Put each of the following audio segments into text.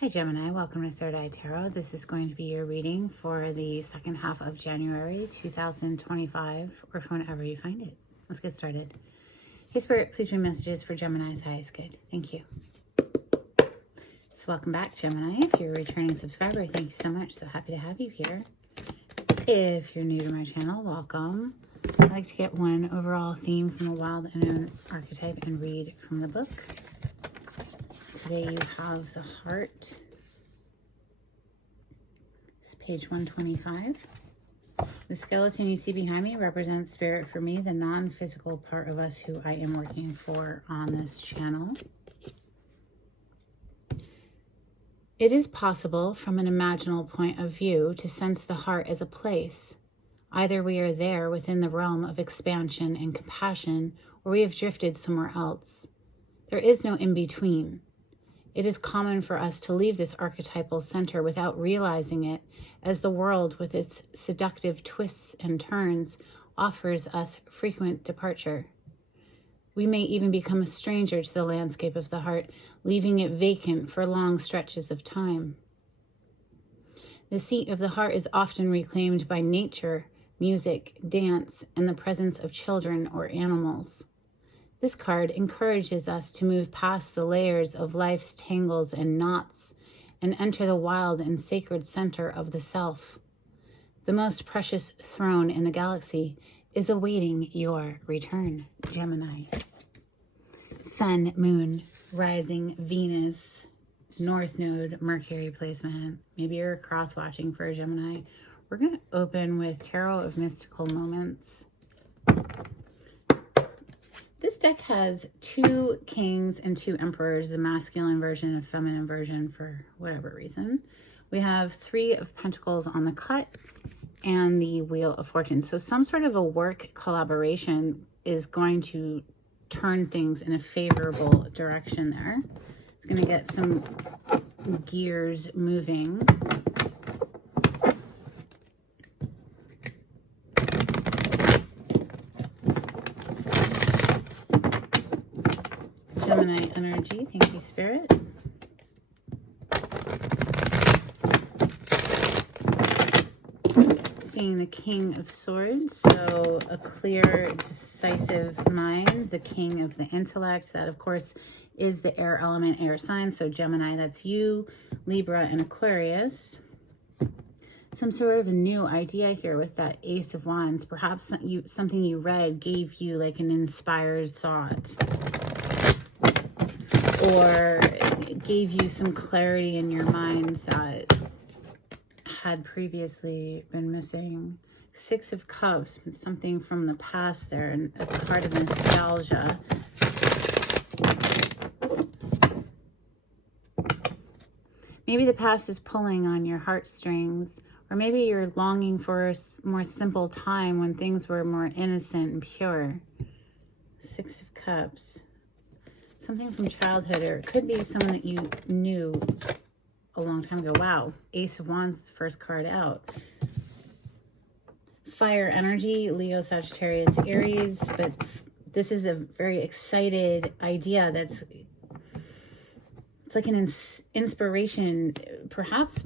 Hi Gemini, welcome to Third Eye Tarot. This is going to be your reading for the second half of January 2025, or for whenever you find it. Let's get started. Hey Spirit, please bring messages for Gemini's highest good. Thank you. So welcome back, Gemini. If you're a returning subscriber, thank you so much. So happy to have you here. If you're new to my channel, welcome. I like to get one overall theme from a wild unknown archetype and read from the book. Today you have the heart. It's page 125. The skeleton you see behind me represents spirit for me, the non-physical part of us who I am working for on this channel. It is possible from an imaginal point of view to sense the heart as a place. Either we are there within the realm of expansion and compassion, or we have drifted somewhere else. There is no in-between. It is common for us to leave this archetypal center without realizing it, as the world with its seductive twists and turns offers us frequent departure. We may even become a stranger to the landscape of the heart, leaving it vacant for long stretches of time. The seat of the heart is often reclaimed by nature, music, dance, and the presence of children or animals. This card encourages us to move past the layers of life's tangles and knots and enter the wild and sacred center of the self. The most precious throne in the galaxy is awaiting your return, Gemini. Sun, Moon, Rising, Venus, North Node, Mercury placement. Maybe you're cross-watching for a Gemini. We're going to open with Tarot of Mystical Moments. This deck has two kings and two emperors, a masculine version, a feminine version for whatever reason. We have Three of Pentacles on the cut and the Wheel of Fortune. So some sort of a work collaboration is going to turn things in a favorable direction there. It's going to get some gears moving. Gemini energy, thank you, Spirit. Seeing the King of Swords, so a clear, decisive mind, the King of the intellect. That, of course, is the air element, air sign. So Gemini, that's you, Libra, and Aquarius. Some sort of a new idea here with that Ace of Wands. Perhaps something you read gave you like an inspired thought, or it gave you some clarity in your mind that had previously been missing. Six of Cups, something from the past there, and a card of nostalgia. Maybe the past is pulling on your heartstrings, or maybe you're longing for a more simple time when things were more innocent and pure. Six of Cups. Something from childhood, or it could be someone that you knew a long time ago. Wow. Ace of Wands, first card out. Fire energy, Leo, Sagittarius, Aries. But this is a very excited idea that's, it's like an inspiration, perhaps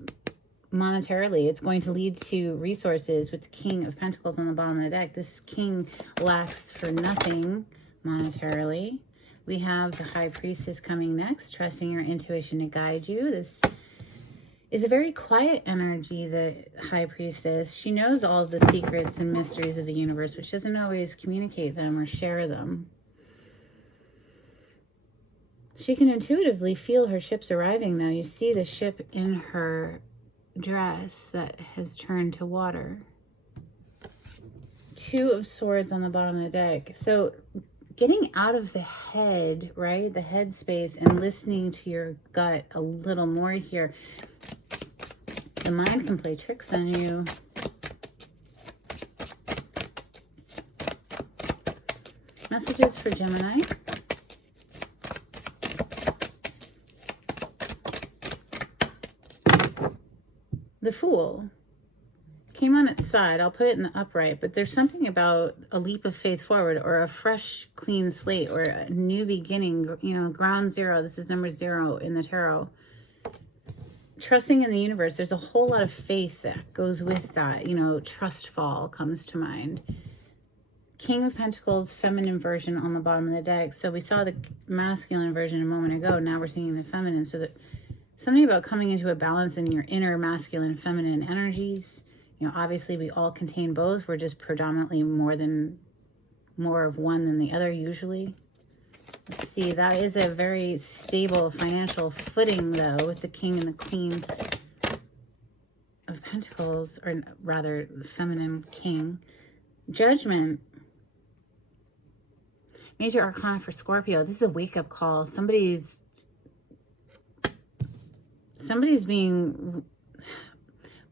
monetarily. It's going to lead to resources with the King of Pentacles on the bottom of the deck. This king lacks for nothing monetarily. We have the High Priestess coming next, trusting your intuition to guide you. This is a very quiet energy, the High Priestess. She knows all the secrets and mysteries of the universe, but she doesn't always communicate them or share them. She can intuitively feel her ships arriving, though. You see the ship in her dress that has turned to water. Two of Swords on the bottom of the deck. So getting out of the head, right? The head space, and listening to your gut a little more here. The mind can play tricks on you. Messages for Gemini. The Fool came on its side. I'll put it in the upright, but there's something about a leap of faith forward, or a fresh, clean slate, or a new beginning, you know, ground zero. This is number 0 in the tarot. trusting in the universe. There's a whole lot of faith that goes with that. You know, trust fall comes to mind. King of Pentacles, feminine version on the bottom of the deck. So we saw the masculine version a moment ago. Now we're seeing the feminine. So that something about coming into a balance in your inner masculine, feminine energies. You know, obviously we all contain both. We're just predominantly more of one than the other usually. Let's see, that is a very stable financial footing though, with the King and the Queen of Pentacles, or rather the feminine King. Judgment. Major Arcana for Scorpio. This is a wake-up call. Somebody's being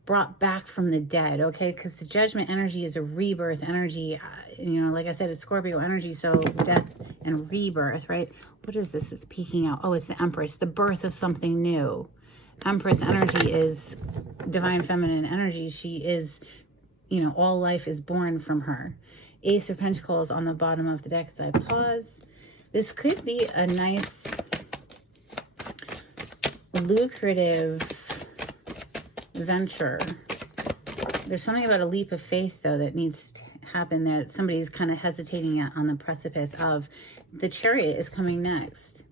brought back from the dead, okay? Because the Judgment energy is a rebirth energy. You know, like I said, it's Scorpio energy, so death and rebirth, right? What is this? It's peeking out. Oh, it's the Empress, the birth of something new. Empress energy is divine feminine energy. She is, you know, all life is born from her. Ace of Pentacles on the bottom of the deck as I pause. This could be a nice, lucrative venture. There's something about a leap of faith, though, that needs to happen there. That somebody's kind of hesitating on the precipice of. The Chariot is coming next.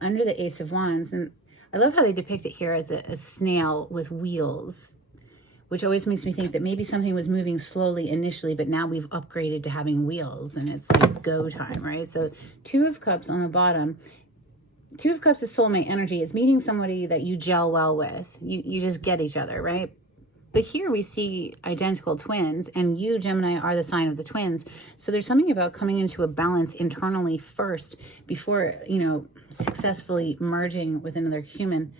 Under the Ace of Wands. And I love how they depict it here as a snail with wheels, which always makes me think that maybe something was moving slowly initially, but now we've upgraded to having wheels and it's like go time, right? So Two of Cups on the bottom. Two of Cups is soulmate energy. It's meeting somebody that you gel well with. You just get each other, right? But here we see identical twins, and you, Gemini, are the sign of the twins. So there's something about coming into a balance internally first before, you know, successfully merging with another human.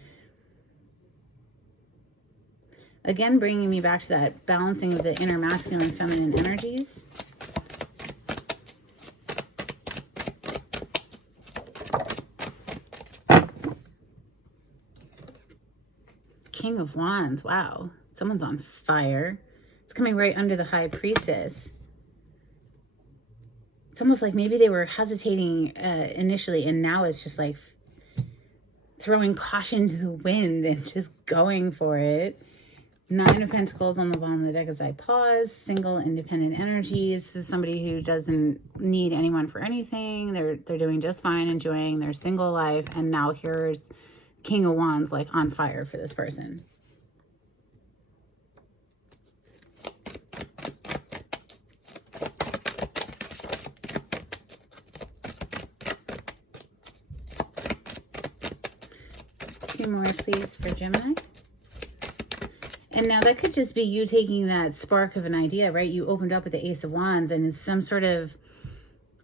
Again, bringing me back to that balancing of the inner masculine and feminine energies. King of Wands. Wow. Someone's on fire. It's coming right under the High Priestess. It's almost like maybe they were hesitating initially, and now it's just like throwing caution to the wind and just going for it. Nine of Pentacles on the bottom of the deck as I pause. Single, independent energies. This is somebody who doesn't need anyone for anything. They're doing just fine, enjoying their single life. And now here's King of Wands, like on fire for this person. Two more, please, for Gemini. And now that could just be you taking that spark of an idea, right? You opened up with the Ace of Wands and it's some sort of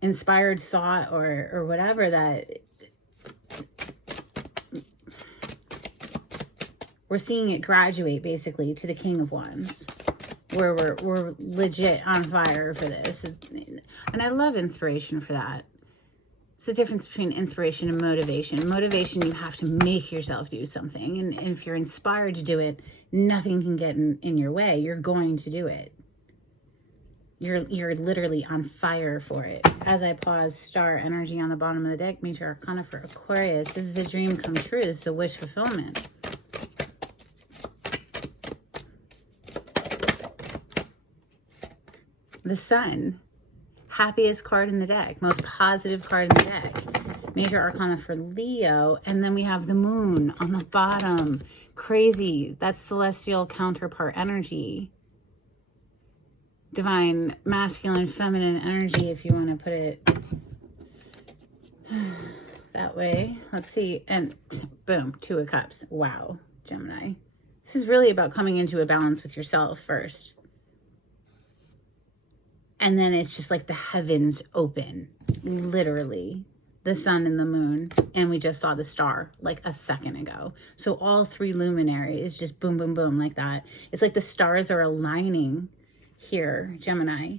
inspired thought or whatever that we're seeing it graduate basically to the King of Wands, where we're legit on fire for this. And I love inspiration for that. It's the difference between inspiration and motivation. Motivation, you have to make yourself do something. And if you're inspired to do it, nothing can get in your way. You're going to do it. You're literally on fire for it. As I pause, star energy on the bottom of the deck. Major Arcana for Aquarius. This is a dream come true. This is a wish fulfillment. The Sun. Happiest card in the deck. Most positive card in the deck. Major Arcana for Leo. And then we have the Moon on the bottom. Crazy. That's celestial counterpart energy. Divine masculine feminine energy, if you want to put it that way. Let's see. And boom, Two of Cups. Wow, Gemini. This is really about coming into a balance with yourself first. And then it's just like the heavens open, literally. The sun and the moon. And we just saw the star like a second ago. So all three luminaries just boom, boom, boom like that. It's like the stars are aligning here, Gemini.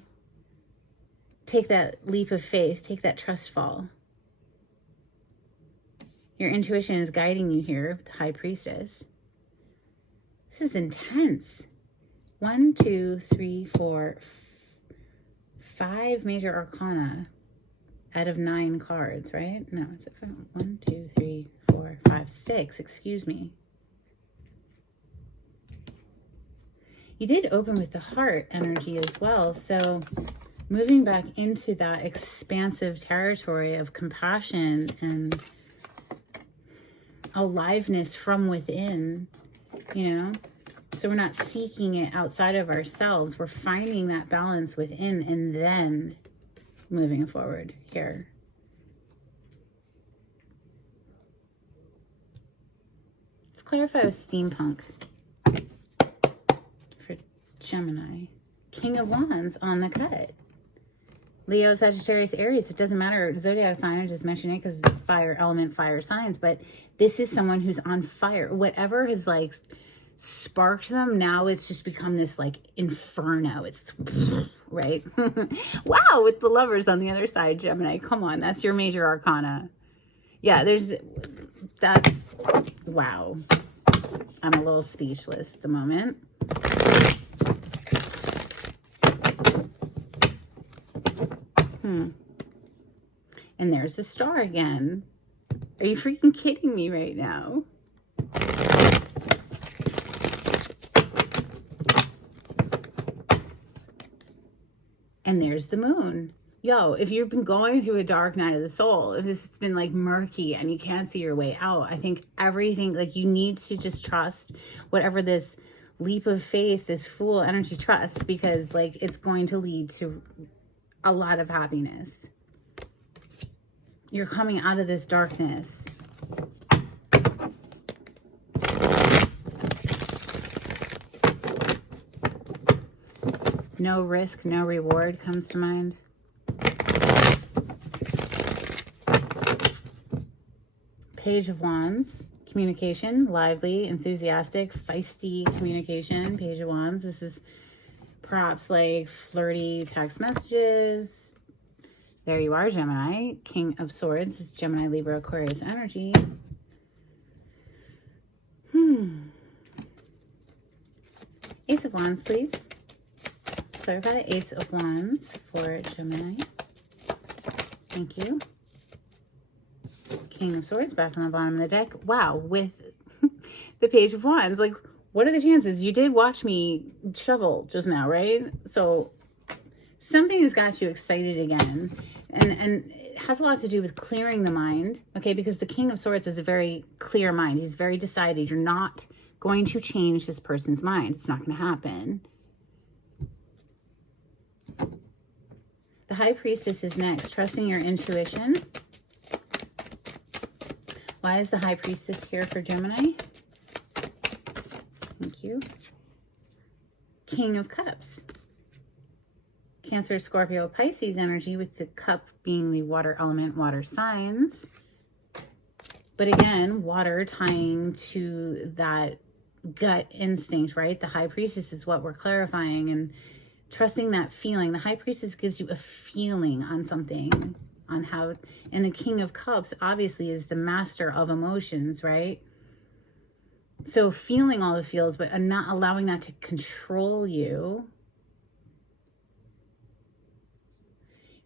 Take that leap of faith. Take that trust fall. Your intuition is guiding you here with the High Priestess. This is intense. 1, 2, 3, 4, 5 major arcana out of 9 cards, right? No, is it 1, 2, 3, 4, 5, 6? Excuse me. You did open with the heart energy as well. So moving back into that expansive territory of compassion and aliveness from within, you know? So we're not seeking it outside of ourselves. We're finding that balance within and then moving forward here. Let's clarify with steampunk for Gemini. King of Wands on the cut. Leo, Sagittarius, Aries. It doesn't matter. Zodiac sign, I just mentioned it because it's fire element, fire signs. But this is someone who's on fire. Whatever has like sparked them, now it's just become this like inferno. It's right. Wow, with the Lovers on the other side, Gemini. Come on, that's your major arcana. Yeah, that's wow. I'm a little speechless at the moment. And there's the star again. Are you freaking kidding me right now? And there's the moon. Yo, if you've been going through a dark night of the soul, if this has been like murky and you can't see your way out, I think everything, like you need to just trust whatever this leap of faith, this Fool energy, trust, because like it's going to lead to a lot of happiness. You're coming out of this darkness. No risk, no reward comes to mind. Page of Wands, communication, lively, enthusiastic, feisty communication. Page of Wands, this is perhaps like flirty text messages. There you are, Gemini. King of Swords, this is Gemini, Libra, Aquarius energy. Ace of Wands, please. Clarify Ace of Wands for Gemini. Thank you. King of Swords back on the bottom of the deck. Wow, with the Page of Wands. Like, what are the chances? You did watch me shovel just now, right? So something has got you excited again. And it has a lot to do with clearing the mind, okay? Because the King of Swords is a very clear mind. He's very decided. You're not going to change this person's mind. It's not going to happen. The High Priestess is next. Trusting your intuition. Why is the High Priestess here for Gemini? Thank you. King of Cups. Cancer, Scorpio, Pisces energy, with the cup being the water element, water signs. But again, water tying to that gut instinct, right? The High Priestess is what we're clarifying and trusting that feeling. The High Priestess gives you a feeling on something, on how, and the King of Cups obviously is the master of emotions, right? So feeling all the feels, but not allowing that to control you.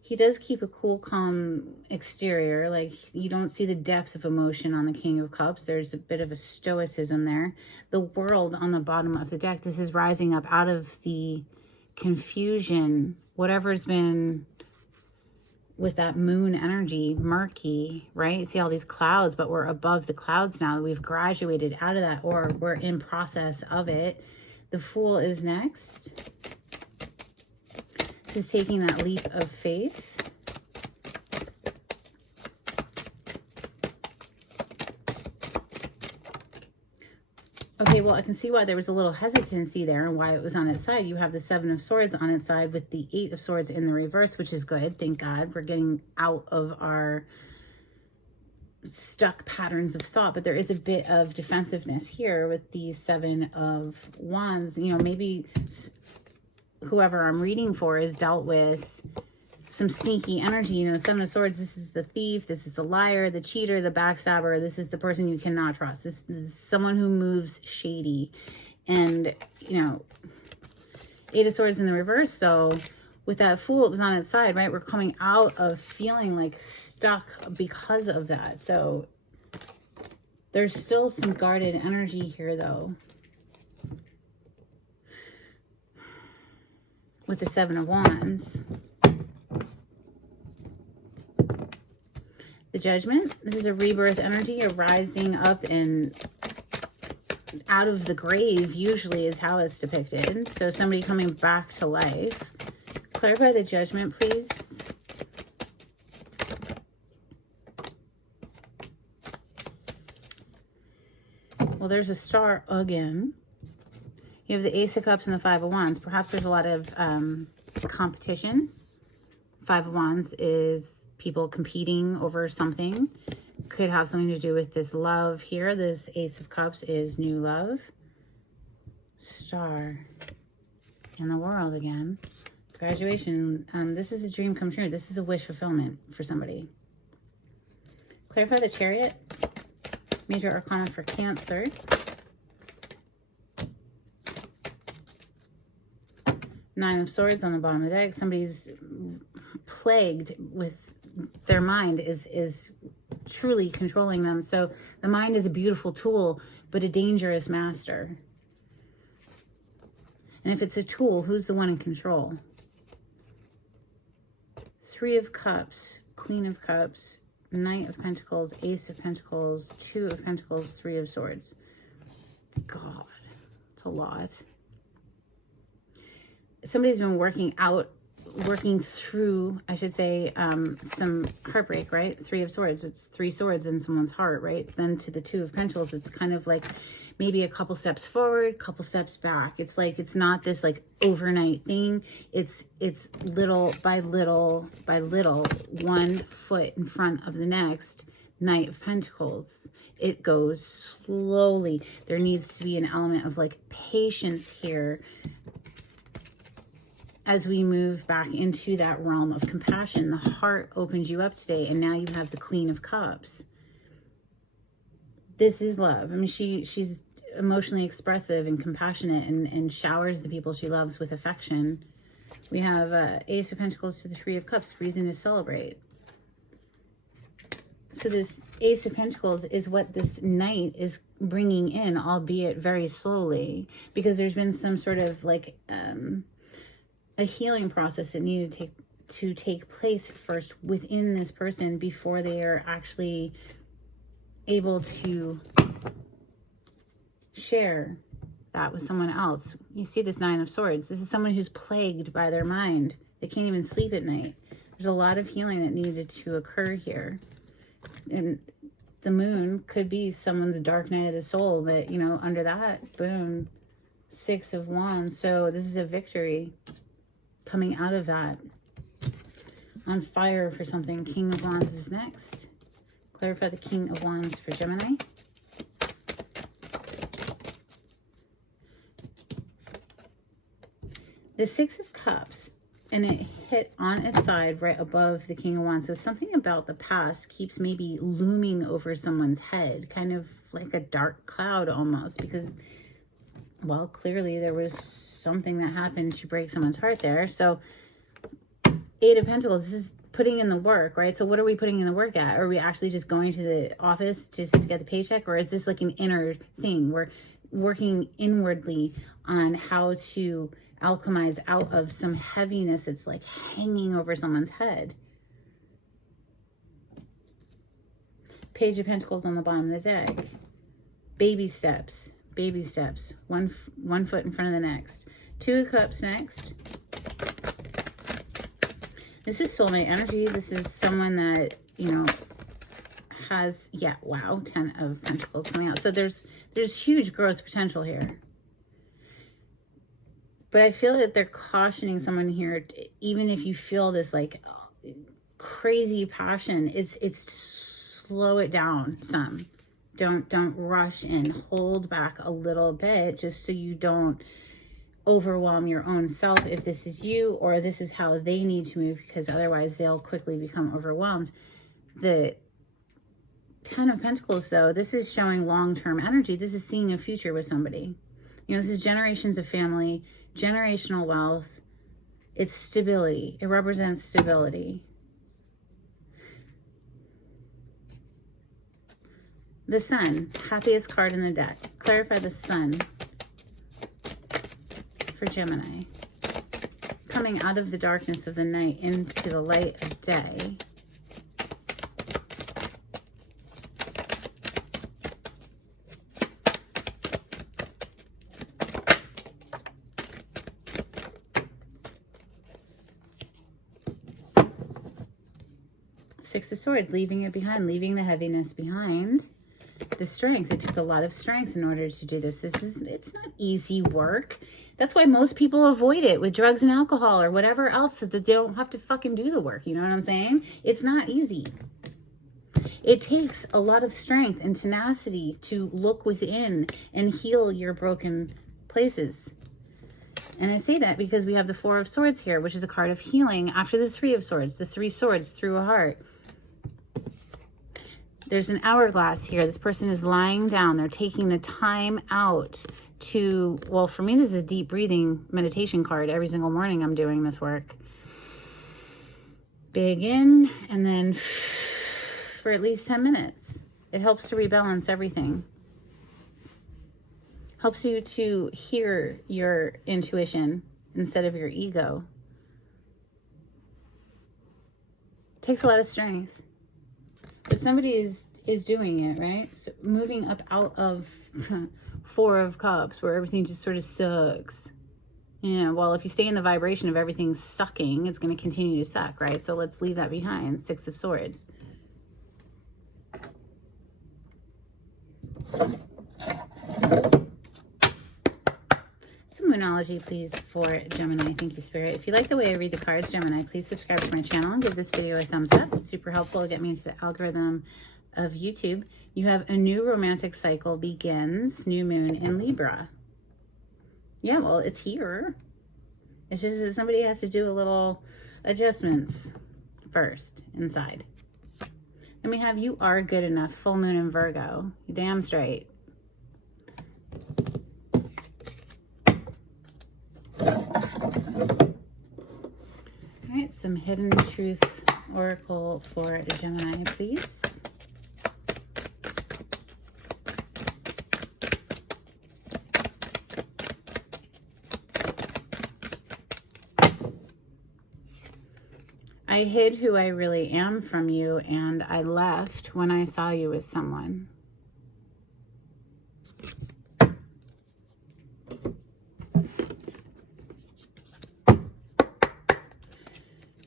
He does keep a cool, calm exterior. Like, you don't see the depth of emotion on the King of Cups. There's a bit of a stoicism there. The World on the bottom of the deck. This is rising up out of the confusion, whatever's been with that moon energy, murky, right? You see all these clouds, but we're above the clouds now. We've graduated out of that, or we're in process of it. The Fool is next. This is taking that leap of faith. Okay, well, I can see why there was a little hesitancy there and why it was on its side. You have the Seven of Swords on its side with the Eight of Swords in the reverse, which is good. Thank God. We're getting out of our stuck patterns of thought, but there is a bit of defensiveness here with the Seven of Wands. You know, maybe whoever I'm reading for is dealt with some sneaky energy. You know, Seven of Swords, this is the thief, this is the liar, the cheater, the backstabber. This is the person you cannot trust. This is someone who moves shady. And, you know, Eight of Swords in the reverse, though, with that Fool, it was on its side, right? We're coming out of feeling like stuck because of that. So there's still some guarded energy here, though. with the Seven of Wands. The Judgment. This is a rebirth energy, a rising up and out of the grave, usually is how it's depicted. So somebody coming back to life. Clarify the Judgment, please. Well, there's a Star again. You have the Ace of Cups and the Five of Wands. Perhaps there's a lot of competition. Five of Wands is people competing over something. Could have something to do with this love here. This Ace of Cups is new love. Star in the World again. Graduation. This is a dream come true. This is a wish fulfillment for somebody. Clarify the Chariot. Major Arcana for Cancer. Nine of Swords on the bottom of the deck. Somebody's plagued with their mind is truly controlling them. So the mind is a beautiful tool, but a dangerous master. And if it's a tool, who's the one in control? Three of Cups, Queen of Cups, Knight of Pentacles, Ace of Pentacles, Two of Pentacles, Three of Swords. God, it's a lot. Somebody's been working through, I should say, some heartbreak, right? Three of Swords, it's three swords in someone's heart, right? Then to the Two of Pentacles, it's kind of like maybe a couple steps forward, couple steps back. It's like, it's not this like overnight thing. It's little by little by little, one foot in front of the next. Knight of Pentacles. It goes slowly. There needs to be an element of like patience here as we move back into that realm of compassion. The heart opens you up today, and now you have the Queen of Cups. This is love. I mean, she's emotionally expressive and compassionate and showers the people she loves with affection. We have Ace of Pentacles to the Three of Cups, reason to celebrate. So this Ace of Pentacles is what this Knight is bringing in, albeit very slowly, because there's been some sort of like a healing process that needed to take place first within this person before they are actually able to share that with someone else. You see this Nine of Swords. This is someone who's plagued by their mind. They can't even sleep at night. There's a lot of healing that needed to occur here. And the Moon could be someone's dark night of the soul, but you know, under that, boom, Six of Wands. So this is a victory coming out of that. On fire for something. King of Wands is next. Clarify the King of Wands for Gemini. The Six of Cups, and it hit on its side right above the King of Wands. So something about the past keeps maybe looming over someone's head, kind of like a dark cloud almost, because, well, clearly there was something that happened to break someone's heart there. So Eight of Pentacles, this is putting in the work, right? So what are we putting in the work at? Are we actually just going to the office just to get the paycheck? Or is this like an inner thing? We're working inwardly on how to alchemize out of some heaviness. It's like hanging over someone's head. Page of Pentacles on the bottom of the deck. Baby steps. Baby steps. One foot in front of the next. Two of Cups next. This is soulmate energy. This is someone that, you know, has, yeah, wow, 10 of Pentacles coming out. So there's huge growth potential here. But I feel that they're cautioning someone here, even if you feel this like crazy passion, it's slow it down some. Don't rush and hold back a little bit, just so you don't overwhelm your own self if this is you, or this is how they need to move, because otherwise they'll quickly become overwhelmed. The Ten of Pentacles, though, this is showing long-term energy. This is seeing a future with somebody. You know, this is generations of family, generational wealth. It's stability. It represents stability. The Sun, happiest card in the deck. Clarify the Sun for Gemini. coming out of the darkness of the night into the light of day. Six of Swords, leaving it behind, leaving the heaviness behind. The strength, it took a lot of strength in order to do this. It's not easy work. That's why most people avoid it with drugs and alcohol or whatever else, so that they don't have to fucking do the work. You know what I'm saying? It's not easy. It takes a lot of strength and tenacity to look within and heal your broken places. And I say that because we have the Four of Swords here, which is a card of healing after the Three of Swords, the three swords through a heart. There's an hourglass here. This person is lying down. They're taking the time out to, well, for me, this is a deep breathing meditation card. Every single morning I'm doing this work. Big in, and then for at least 10 minutes. It helps to rebalance everything. Helps you to hear your intuition instead of your ego. Takes a lot of strength. But somebody is doing it, right? So moving up out of Four of Cups, where everything just sort of sucks. Yeah, well, if you stay in the vibration of everything sucking, it's going to continue to suck, right? So let's leave that behind. Six of Swords. Some Moonology, please, for Gemini. Thank you, Spirit. If you like the way I read the cards, Gemini, please subscribe to my channel and give this video a thumbs up. It's super helpful to get me into the algorithm of YouTube. You have a new romantic cycle begins, new moon in Libra. Yeah, well, it's here. It's just that somebody has to do a little adjustments first inside. Then we have you are good enough, full moon in Virgo. You're damn straight. All right, some hidden truth oracle for Gemini, please. I hid who I really am from you, and I left when I saw you with someone.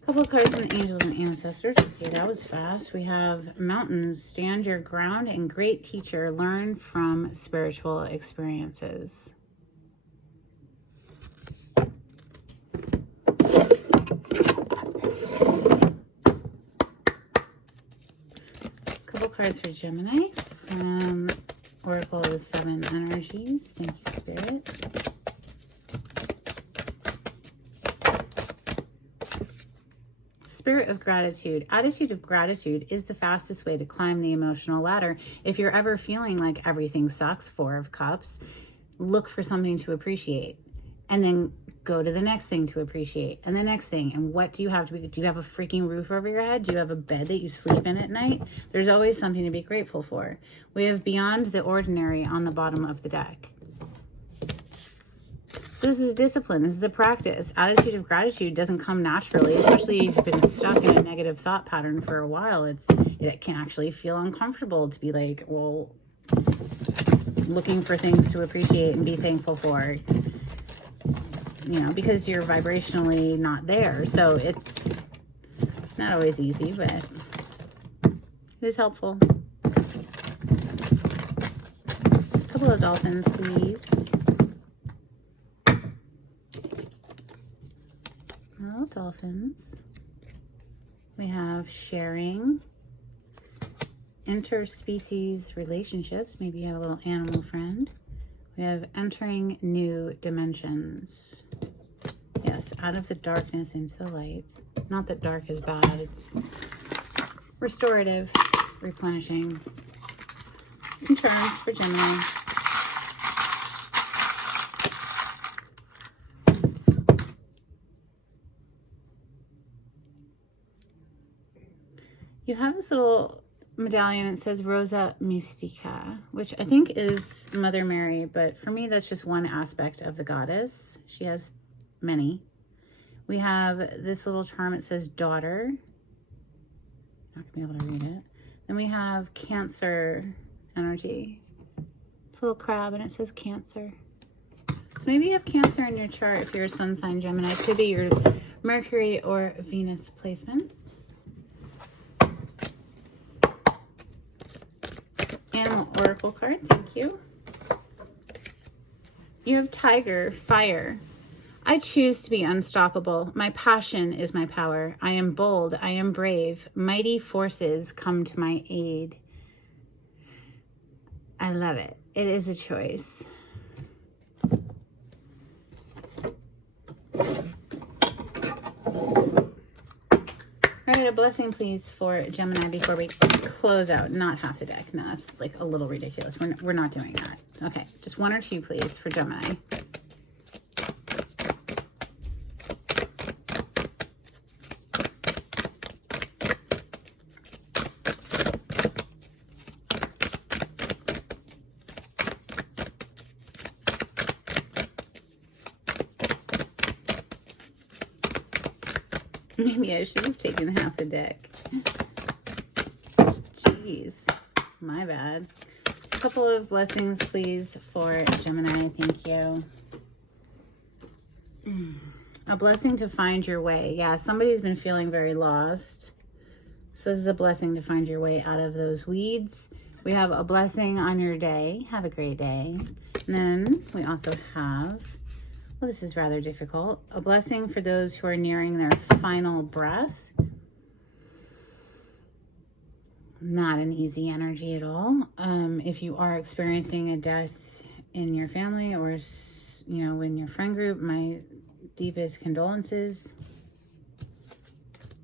Couple of cards from angels and ancestors. Okay, that was fast. We have mountains, stand your ground, and great teacher, learn from spiritual experiences. Couple cards for Gemini from Oracle of the Seven Energies. Thank you, Spirit. Spirit of gratitude. Attitude of gratitude is the fastest way to climb the emotional ladder. If you're ever feeling like everything sucks, Four of Cups, look for something to appreciate. And then go to the next thing to appreciate. And the next thing. And what do you have to be? Do you have a freaking roof over your head? Do you have a bed that you sleep in at night? There's always something to be grateful for. We have beyond the ordinary on the bottom of the deck. So this is a discipline. This is a practice. Attitude of gratitude doesn't come naturally, especially if you've been stuck in a negative thought pattern for a while. It can actually feel uncomfortable to be like, well, looking for things to appreciate and be thankful for, you know, because you're vibrationally not there. So it's not always easy, but it is helpful. A couple of dolphins, please. Dolphins. We have sharing, interspecies relationships. Maybe you have a little animal friend. We have entering new dimensions. Yes, out of the darkness into the light. Not that dark is bad. It's restorative, replenishing. Some charms for Gemini. You have this little medallion. It says Rosa Mystica, which I think is Mother Mary, but for me, that's just one aspect of the goddess. She has many. We have this little charm. It says daughter. Not gonna be able to read it. Then we have Cancer energy. It's a little crab and it says Cancer. So maybe you have Cancer in your chart if you're a sun sign Gemini. It could be your Mercury or Venus placement. Animal Oracle card, thank you. You have Tiger, Fire. I choose to be unstoppable. My passion is my power. I am bold. I am brave. Mighty forces come to my aid. I love it. It is a choice. All right, a blessing, please, for Gemini before we close out. Not half the deck. No, that's like a little ridiculous. We're not doing that. Okay, just one or two, please, for Gemini. Maybe I should have taken half the deck. Jeez, my bad. A couple of blessings, please, for Gemini. Thank you. A blessing to find your way. Yeah, somebody's been feeling very lost. So this is a blessing to find your way out of those weeds. We have a blessing on your day. Have a great day. And then we also have... well, this is rather difficult. A blessing for those who are nearing their final breath. Not an easy energy at all. If you are experiencing a death in your family or, you know, in your friend group, my deepest condolences.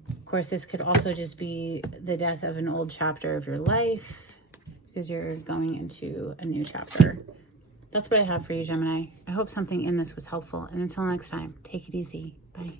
Of course, this could also just be the death of an old chapter of your life because you're going into a new chapter. That's what I have for you, Gemini. I hope something in this was helpful. And until next time, take it easy. Bye.